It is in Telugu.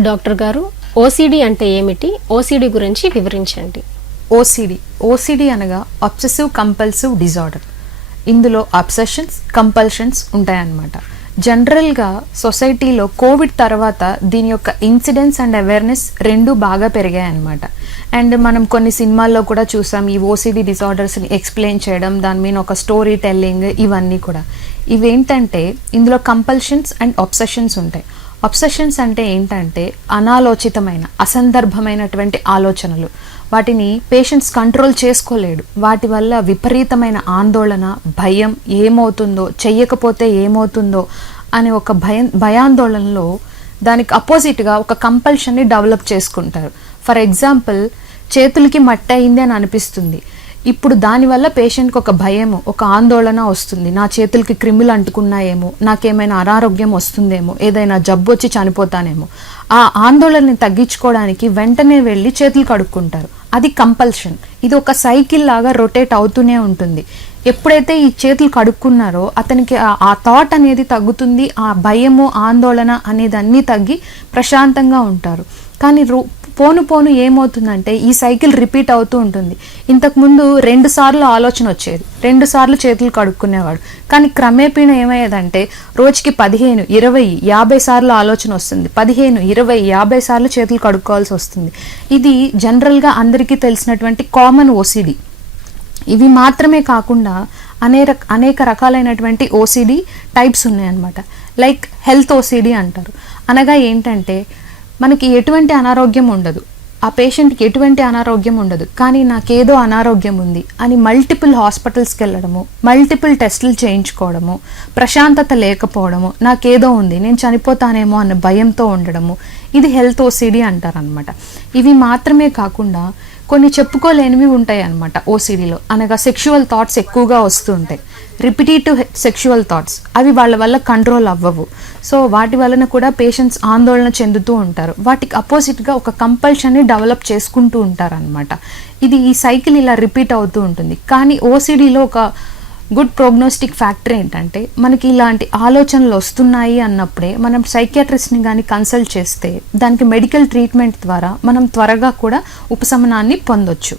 డాక్టర్ గారు ఓసిడి అంటే ఏమిటి? ఓసిడి గురించి వివరించండి. ఓసిడి ఓసిడి అనగా అబ్సెసివ్ కంపల్సివ్ డిజార్డర్ ఇందులో అబ్సెషన్స్ కంపల్షన్స్ ఉంటాయన్నమాట. జనరల్గా సొసైటీలో కోవిడ్ తర్వాత దీని యొక్క ఇన్సిడెన్స్ అండ్ అవేర్నెస్ రెండు బాగా పెరిగాయన్నమాట. అండ్ మనం కొన్ని సినిమాల్లో కూడా చూసాం ఈ ఓసిడి డిజార్డర్స్ని ఎక్స్ప్లెయిన్ చేయడం దాని మీద ఒక స్టోరీ టెల్లింగ్ ఇవన్నీ కూడా. ఇవేంటంటే ఇందులో కంపల్షన్స్ అండ్ అబ్సెషన్స్ ఉంటాయి. అబ్సెషన్స్ అంటే ఏంటంటే అనాలోచితమైన అసందర్భమైనటువంటి ఆలోచనలు. వాటిని పేషెంట్స్ కంట్రోల్ చేసుకోలేడు. వాటి వల్ల విపరీతమైన ఆందోళన భయం ఏమవుతుందో చెయ్యకపోతే ఏమవుతుందో అనే ఒక భయం భయాందోళనలో దానికి అపోజిట్గా ఒక కంపల్షన్ని డెవలప్ చేసుకుంటారు. ఫర్ ఎగ్జాంపుల్ చేతులకి మట్టి అయింది అని అనిపిస్తుంది. ఇప్పుడు దానివల్ల పేషెంట్కి ఒక భయము ఒక ఆందోళన వస్తుంది. నా చేతులకి క్రిములు అంటుకున్నాయేమో నాకేమైనా అనారోగ్యం వస్తుందేమో ఏదైనా జబ్బు వచ్చి చనిపోతానేమో. ఆ ఆందోళనని తగ్గించుకోవడానికి వెంటనే వెళ్ళి చేతులు కడుక్కుంటారు. అది కంపల్షన్. ఇది ఒక సైకిల్ లాగా రొటేట్ అవుతూనే ఉంటుంది. ఎప్పుడైతే ఈ చేతులు కడుక్కున్నారో అతనికి ఆ- థాట్ అనేది తగ్గుతుంది ఆ భయము ఆందోళన అనేది అన్నీ తగ్గి ప్రశాంతంగా ఉంటారు. కానీ రో పోను పోను ఏమవుతుందంటే ఈ సైకిల్ రిపీట్ అవుతూ ఉంటుంది. ఇంతకుముందు రెండు సార్లు ఆలోచన వచ్చేది. రెండు సార్లు చేతులు కడుక్కునేవాడు. కానీ క్రమేపీన ఏమయ్యేదంటే రోజుకి పదిహేను ఇరవై యాభై సార్లు ఆలోచన వస్తుంది. పదిహేను ఇరవై యాభై సార్లు చేతులు కడుక్కోవాల్సి వస్తుంది. ఇది జనరల్గా అందరికీ తెలిసినటువంటి కామన్ ఓసిడి ఇవి మాత్రమే కాకుండా అనేక అనేక రకాలైనటువంటి ఓసిడి టైప్స్ ఉన్నాయన్నమాట. లైక్ హెల్త్ ఓసిడి అంటారు. అనగా ఏంటంటే మనకి ఎటువంటి అనారోగ్యం ఉండదు. ఆ పేషెంట్కి ఎటువంటి అనారోగ్యం ఉండదు. కానీ నాకేదో అనారోగ్యం ఉంది అని మల్టిపుల్ హాస్పిటల్స్కి వెళ్ళడము మల్టిపుల్ టెస్టులు చేయించుకోవడము ప్రశాంతత లేకపోవడము నాకేదో ఉంది నేను చనిపోతానేమో అన్న భయంతో ఉండడము ఇది హెల్త్ ఓసిడి అంటారనమాట ఇవి మాత్రమే కాకుండా కొన్ని చెప్పుకోలేనివి ఉంటాయి అనమాట ఓసిడీలో అనగా సెక్షువల్ థాట్స్ ఎక్కువగా వస్తూ ఉంటాయి రిపిటేటివ్ సెక్షువల్ థాట్స్ అవి వాళ్ళ వల్ల కంట్రోల్ అవ్వవు. సో వాటి వలన కూడా పేషెంట్స్ ఆందోళన చెందుతూ ఉంటారు. వాటికి అపోజిట్గా ఒక కంపల్షన్ని డెవలప్ చేసుకుంటూ ఉంటారు అనమాట ఇది ఈ సైకిల్ ఇలా రిపీట్ అవుతూ ఉంటుంది. కానీ ఓసిడీలో ఒక గుడ్ ప్రోగ్నోస్టిక్ ఫ్యాక్టర్ ఏంటంటే మనకి ఇలాంటి ఆలోచనలు వస్తున్నాయి అన్నప్పుడే మనం సైకియాట్రిస్ట్ని కానీ కన్సల్ట్ చేస్తే దానికి మెడికల్ ట్రీట్మెంట్ ద్వారా మనం త్వరగా కూడా ఉపశమనాన్ని పొందొచ్చు.